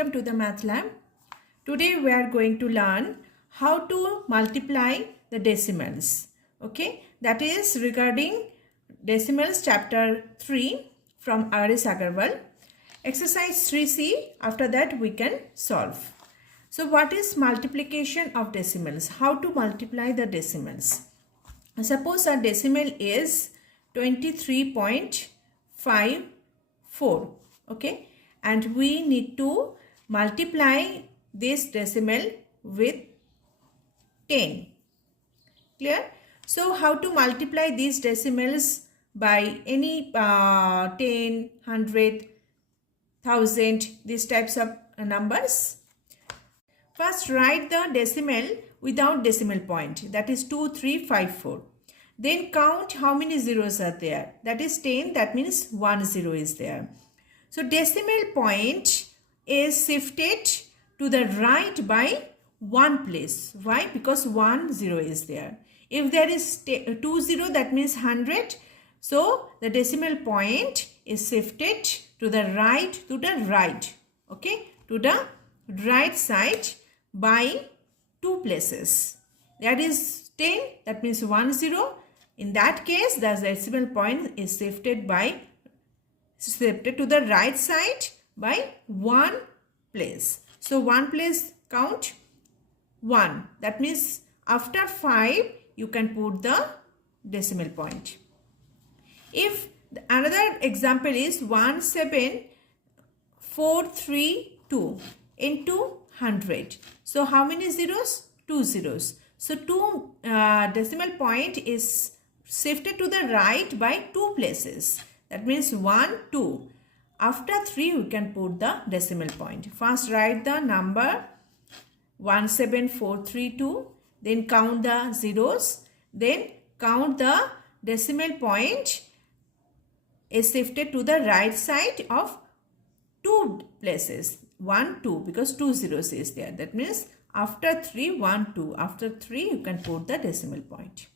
welcome to the Math Lab. Today we are going to learn how to multiply the decimals. Okay, that is regarding decimals chapter 3 from RS Aggarwal. Exercise 3C, after that we can solve. So what is multiplication of decimals? How to multiply the decimals? Suppose our decimal is 23.54. Okay, and we need to multiply this decimal with 10. Clear? So how to multiply these decimals by any 10, 100, 1000, these types of numbers? First write the decimal without decimal point, that is 2354. Then count how many zeros are there. That is 10, that means 1 zero is there. So decimal point is shifted to the right by 1 place. Why? Because 1 zero is there. If there is 2 zero, that means 100. So the decimal point is shifted to the right, okay, to the right side by 2 places. That is 10, that means 1 zero. In that case, the decimal point is shifted to the right side by 1 place. So 1 place count 1. That means after 5 you can put the decimal point. If another example is 17432 into 100. So how many zeros? 2 zeros. So 2 decimal point is shifted to the right by 2 places. That means 1, 2. After 3, we can put the decimal point. First write the number 17432. Then count the zeros. Then count the decimal point is shifted to the right side of 2 places. 1, 2, because 2 zeros is there. That means after 3, 1, 2. After 3, you can put the decimal point.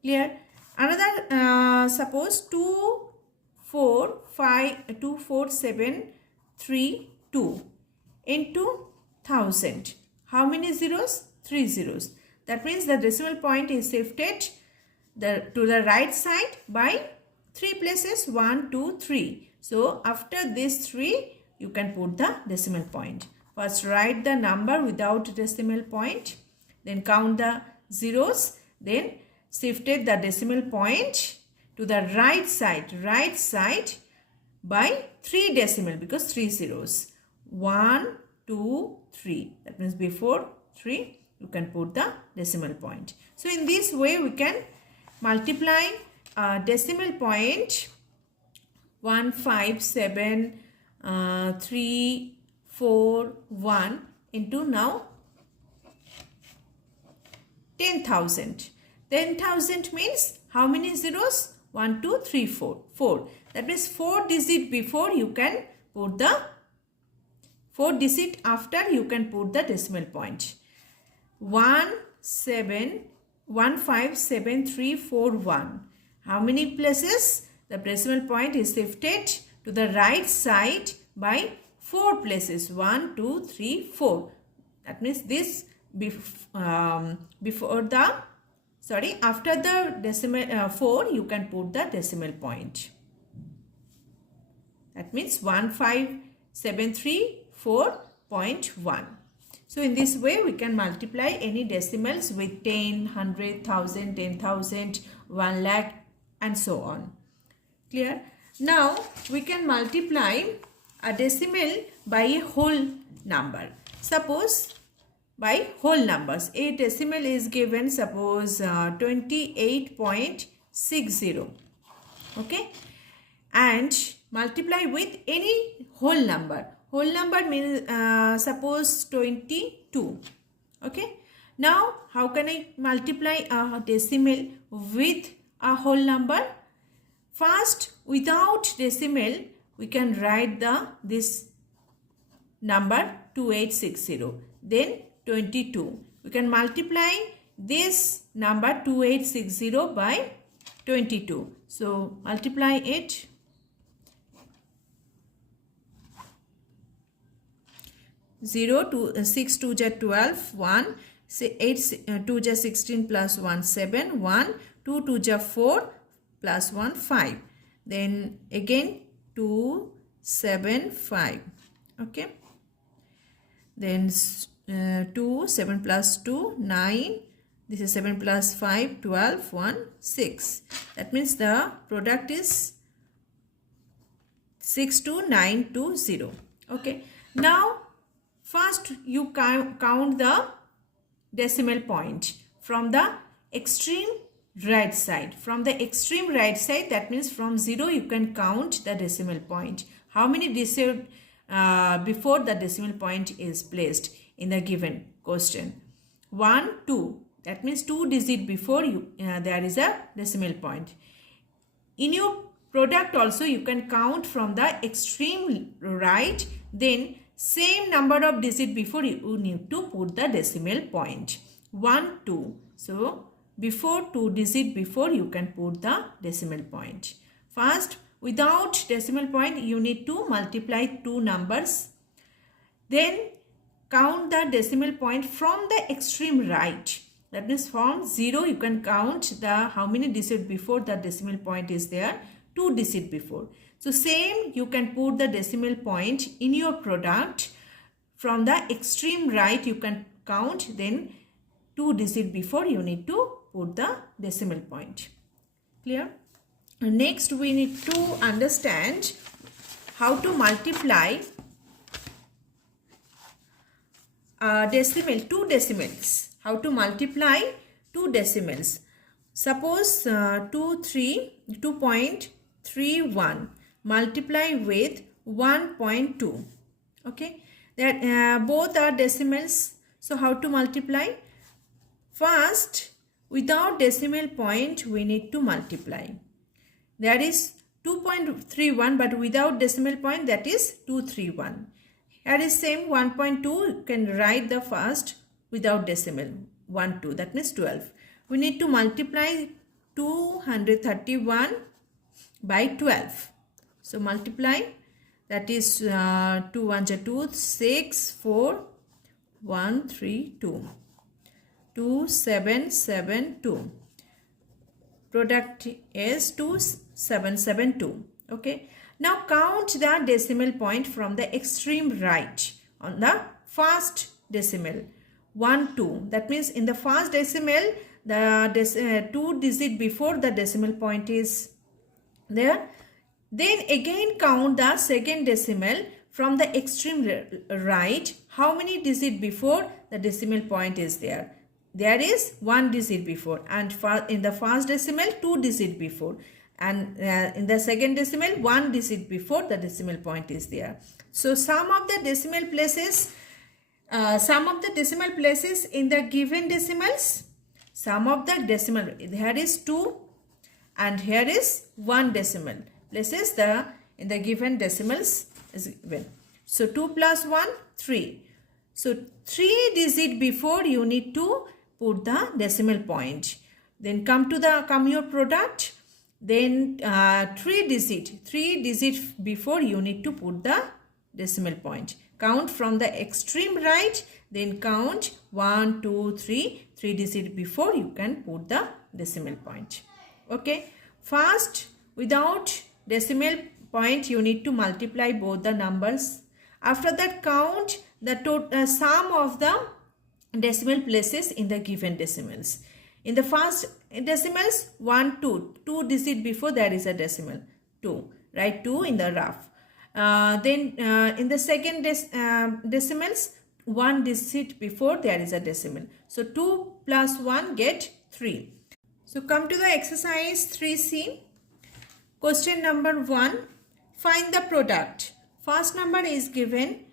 Clear? Another, suppose 24732 into 1000. How many zeros? 3 zeros. That means the decimal point is shifted to the right side by 3 places. 1, 2, 3. So after this 3, you can put the decimal point. First write the number without decimal point. Then count the zeros. Then shifted the decimal point to the right side by 3 decimal, because 3 zeros. 1, 2, 3. That means before 3 you can put the decimal point. So in this way we can multiply decimal point 157,341 into now 10,000. 10,000 means how many zeros? 1, 2, 3, 4. 4. That means 4 digit before you can put the 4 digit after you can put the decimal point. 157,341. How many places? The decimal point is shifted to the right side by 4 places. 1, 2, 3, 4. That means this after the decimal 4 you can put the decimal point. That means 15734.1. So in this way we can multiply any decimals with 10, 100, 1000, 10,000, 1 lakh and so on. Clear? Now we can multiply a decimal by a whole number. Suppose by whole numbers. A decimal is given, suppose 28.60. Okay, and multiply with any whole number. Whole number means suppose 22. Okay, now how can I multiply a decimal with a whole number? First, without decimal we can write this number 2860. Then 22. We can multiply this number 2860 by 22. So multiply it. 0, 2, 6 2 ja 12, 1, 8 2 ja 16 plus 1, 7, 1, 2 2 ja 4 plus 1, 5. Then again 2, 7, 5. Okay. Then 2, 7 plus 2, 9. This is 7 plus 5, 12, 1, 6. That means the product is 62920. Okay. Now, first you count the decimal point from the extreme right side. From the extreme right side, that means from 0 you can count the decimal point. How many digits before the decimal point is placed in the given question? 1, 2. That means 2 digits before there is a decimal point. In your product also you can count from the extreme right, then same number of digits before you need to put the decimal point. 1, 2. So before 2 digits before you can put the decimal point. First, without decimal point you need to multiply two numbers. Then count the decimal point from the extreme right. That means from 0 you can count the how many digits before the decimal point is there. 2 digits before. So same you can put the decimal point in your product. From the extreme right you can count, then 2 digits before you need to put the decimal point. Clear? Next we need to understand how to multiply two decimals. How to multiply two decimals. Suppose 2.31 multiply with 1.2. Okay, that both are decimals. So how to multiply? First, without decimal point we need to multiply. That is 2.31, but without decimal point that is 231. Here is same 1.2. You can write the first without decimal 1 2, that means 12. We need to multiply 231 by 12. So multiply, that is 2 1 2, 6 4 1 3 2 2 7 7 2. Product is 2772. Okay. Now count the decimal point from the extreme right on the first decimal. 1 2. That means in the first decimal the 2 digit before the decimal point is there. Then again count the second decimal from the extreme right. How many digit before the decimal point is there? There is 1 digit before, and in the first decimal 2 digit before, and in the second decimal 1 digit before the decimal point is there. So sum of the decimal places in the given decimals, sum of the decimal, here is 2 and here is 1 decimal places in the given decimals is given. So 2 plus 1 3. So 3 digit before you need to put the decimal point. Then come your product. Then 3 digit before you need to put the decimal point. Count from the extreme right, then count 1 2 3 digit before you can put the decimal point. Okay. First, without decimal point you need to multiply both the numbers. After that, count the total sum of the decimal places in the given decimals. In the first decimals 1 2 digit before there is a decimal 2. Write 2 in the rough. Then in the second decimals 1 digit before there is a decimal. So 2 plus 1 get 3. So come to the exercise 3C. Question number 1. Find the product. First number is given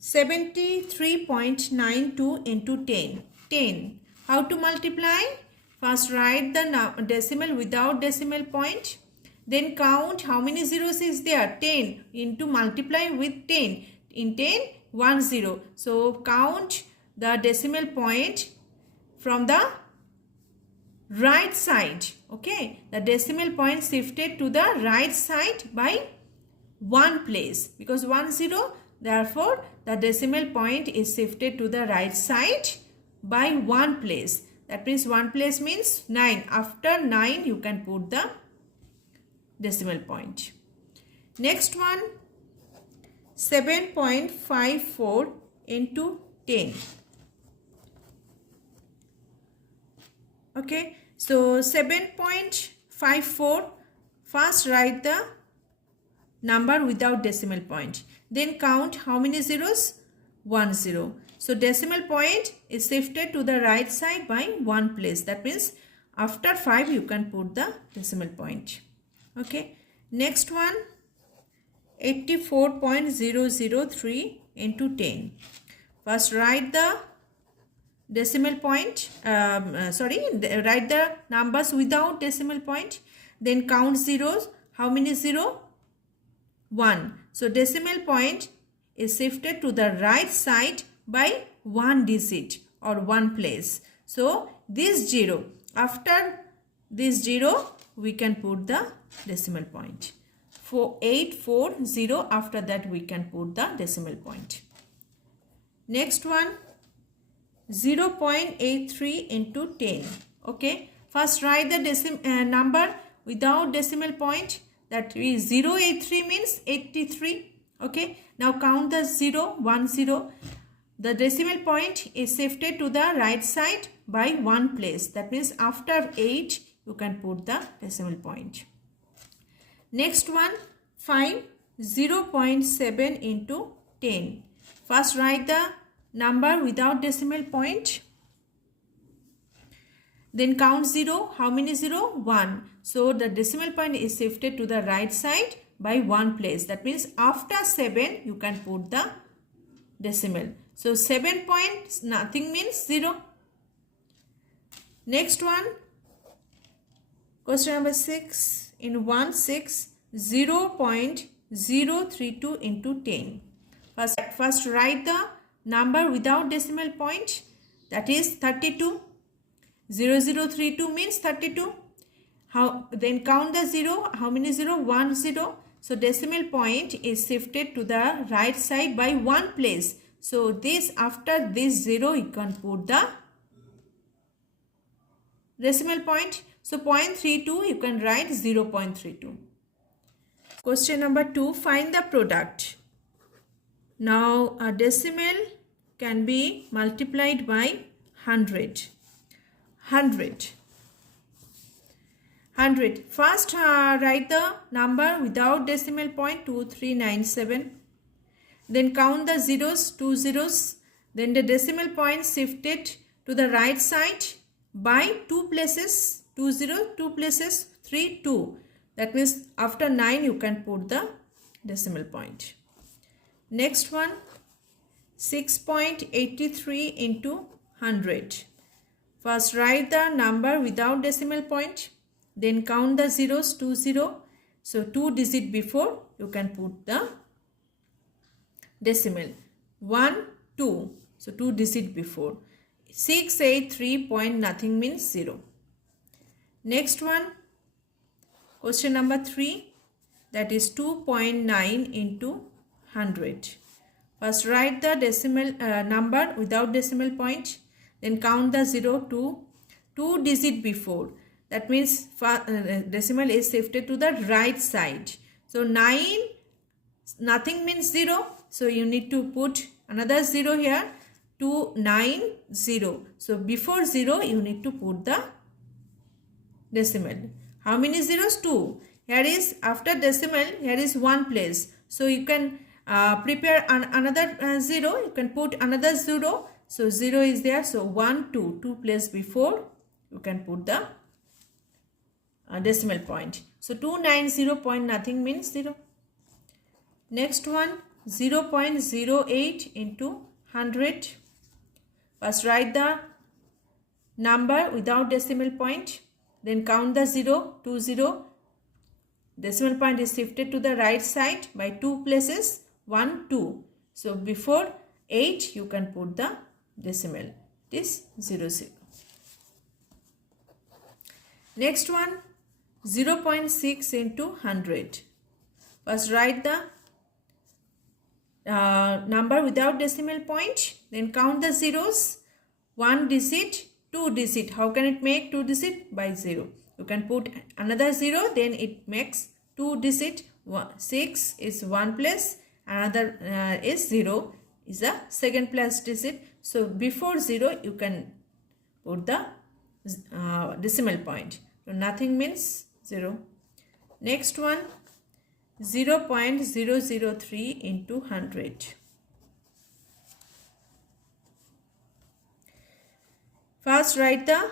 73.92 into 10. 10. How to multiply? First write the decimal without decimal point. Then count how many zeros is there. 10 into multiply with 10. In 10, 1 0. So count the decimal point from the right side. Okay. The decimal point shifted to the right side by 1 place. Because 1 0. Therefore, the decimal point is shifted to the right side by 1 place. That means 1 place means 9. After 9 you can put the decimal point. Next one, 7.54 into 10. Okay, so 7.54, first write the number without decimal point. Then count how many zeros? 1 0. So decimal point is shifted to the right side by 1 place. That means after 5 you can put the decimal point. Okay. Next one, 84.003 into 10. First write the decimal point. Write the numbers without decimal point. Then count zeros. How many zero? 1. So decimal point is shifted to the right side by 1 digit or 1 place. So this 0, after this 0 we can put the decimal point. 840, after that we can put the decimal point. Next one, 0.83 into 10. Okay, first write the number without decimal point. That is 083 means 83. Okay, now count the 0, 1 0. The decimal point is shifted to the right side by 1 place. That means after 8 you can put the decimal point. Next one, find 0.7 into 10. First write the number without decimal point. Then count 0. How many 0? 1. So the decimal point is shifted to the right side by 1 place. That means after 7 you can put the decimal. So 7 point nothing means 0. Next one, question number 6. In 1 6, 0.032 into 10. First write the number without decimal point. That is 32. 0032 means 32. Then count the 0. How many 0? 1 0. So decimal point is shifted to the right side by 1 place. So this, after this 0 you can put the decimal point. So 0.32 you can write 0.32. Question number 2, find the product. Now a decimal can be multiplied by 100. 100. First write the number without decimal point, 2397. Then count the zeros, 2 zeros. Then the decimal point shifted to the right side by 2 places, 2 0, 2 places, 3 2. That means after 9 you can put the decimal point. Next one, 6.83 into 100. First write the number without decimal point. Then count the zeros, 2 0. So 2 digit before you can put the decimal. 1 2. So 2 digit before. 683 point nothing means 0. Next one, question number 3. That is 2.9 into 100. First write the decimal number without decimal point. Then count the 0 2 digit before. That means decimal is shifted to the right side. So 9 nothing means 0. So you need to put another 0 here. 290. So before 0 you need to put the decimal. How many zeros? 2. Here is after decimal, here is 1 place. So you can prepare another 0. You can put another 0. So 0 is there. So 1 2. 2 place before you can put the decimal point. So 290 point nothing means 0. Next one, 0.08 into 100. First write the number without decimal point. Then count the 0 2 0. Decimal point is shifted to the right side by 2 places, 1 2. So before 8 you can put the decimal. It is 0 0. Next one, 0.6 into 100. First write the number without decimal point, then count the zeros. 1 digit, 2 digit. How can it make 2 digit? By 0. You can put another 0, then it makes 2 digit. 6 is 1 place, another is 0 is a second place digit. So before 0 you can put the decimal point. So nothing means 0. Next one, 0.003 into 100. First write the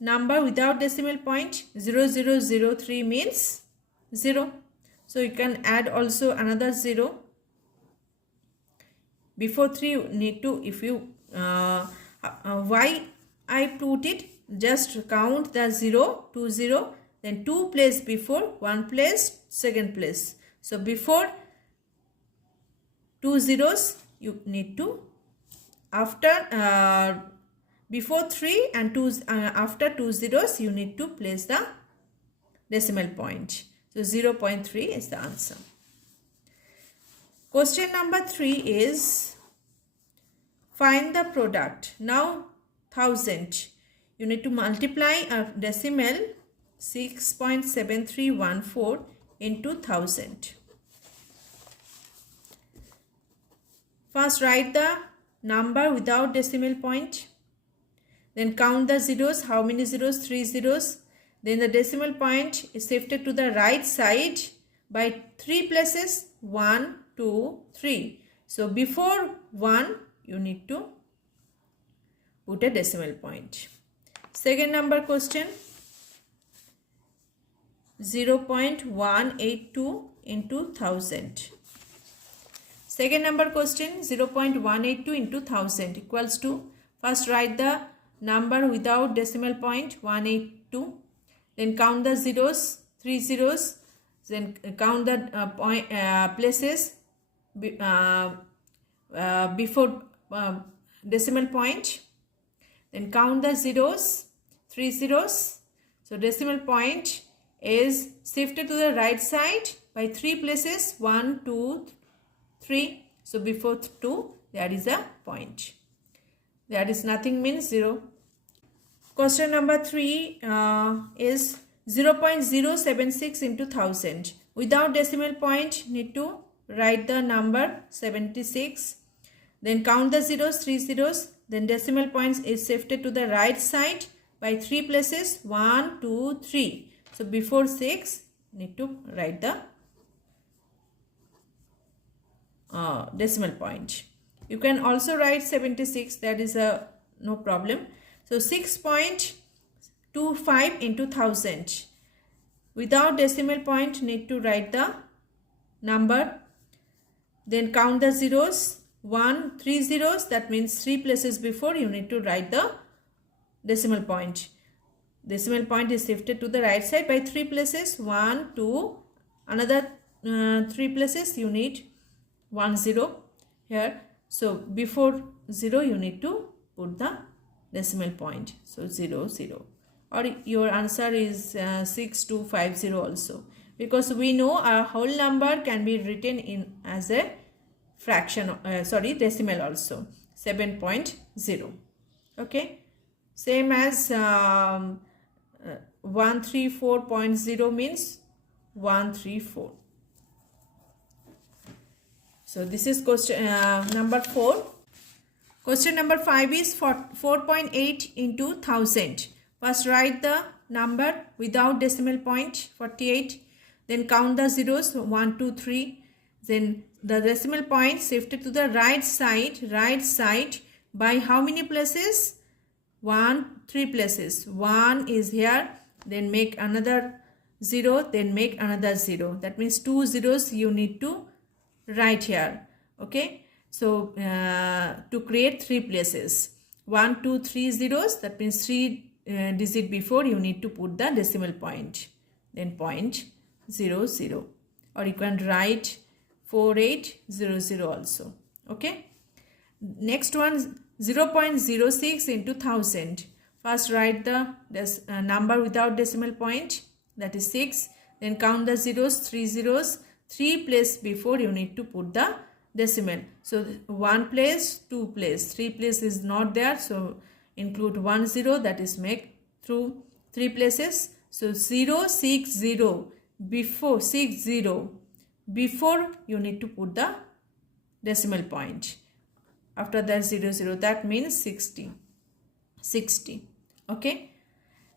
number without decimal point. 0003 means 0. So you can add also another 0. Before 3 you need to, if you why I put it, just count the 0, 2 0, then 2 place before, 1 place, second place. So before 2 zeros you need to, after before 3 and 2 after 2 zeros you need to place the decimal point. So 0.3 is the answer. Question number 3 is find the product. Now 1000. You need to multiply a decimal 6.7314 into 1000. First write the number without decimal point. Then count the zeros. How many zeros? 3 zeros. Then the decimal point is shifted to the right side by 3 places. 1, 2, 3. So before 1 you need to put a decimal point. Second number question, 0.182 into 1000. Second number question, 0.182 into 1000 equals to, first write the number without decimal point 182, then count the zeros, 3 zeros, then count the places before decimal point, then count the zeros, 3 zeros. So decimal point is shifted to the right side by 3 places, 1, 2, 3. So before 2 there is a point. There is nothing means 0. Question number 3 is 0.076 into 1000. Without decimal point need to write the number 76. Then count the zeros, 3 zeros. Then decimal points is shifted to the right side by 3 places, 1, 2, 3. So before 6 need to write the decimal point. You can also write 76, that is no problem. So 6.25 into 1000. Without decimal point need to write the number. Then count the zeros. 1, 3 zeros, that means 3 places before you need to write the decimal point. Decimal point is shifted to the right side by 3 places, 1, 2, another 3 places you need 1 0 here. So before 0 you need to put the decimal point. So 0 0, or your answer is 6250 also, because we know a whole number can be written in as a fraction, decimal also, 7.0. okay, same as 134.0 means 134. So this is question number 4. Question number 5 is 4.8 into 1000. First write the number without decimal point 48. Then count the zeros 1, 2, 3. Then the decimal point shifted to the right side by how many places? 3 places. 1 is here, then make another 0, then make another 0. That means 2 zeros you need to write here. Okay, so to create 3 places, 1, 2, 3 zeros, that means 3 digit before you need to put the decimal point, then 0.00, or you can write 4800 also. Okay, next one, 0.06 into 1000. First write the number without decimal point, that is 6. Then count the zeros, 3 zeros, 3 place before you need to put the decimal. So 1 place, 2 place, 3 place is not there. So include 1 0, that is make through 3 places. So 0 6 0, before 6 0, before you need to put the decimal point. After that 0 0, that means 60. Okay.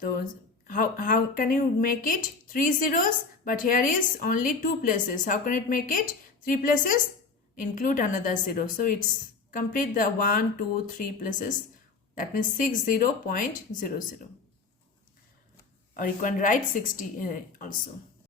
So how can you make it 3 zeros, but here is only 2 places. How can it make it 3 places? Include another 0. So it's complete the 1 2 3 places. That means 60.00. Or you can write 60 also.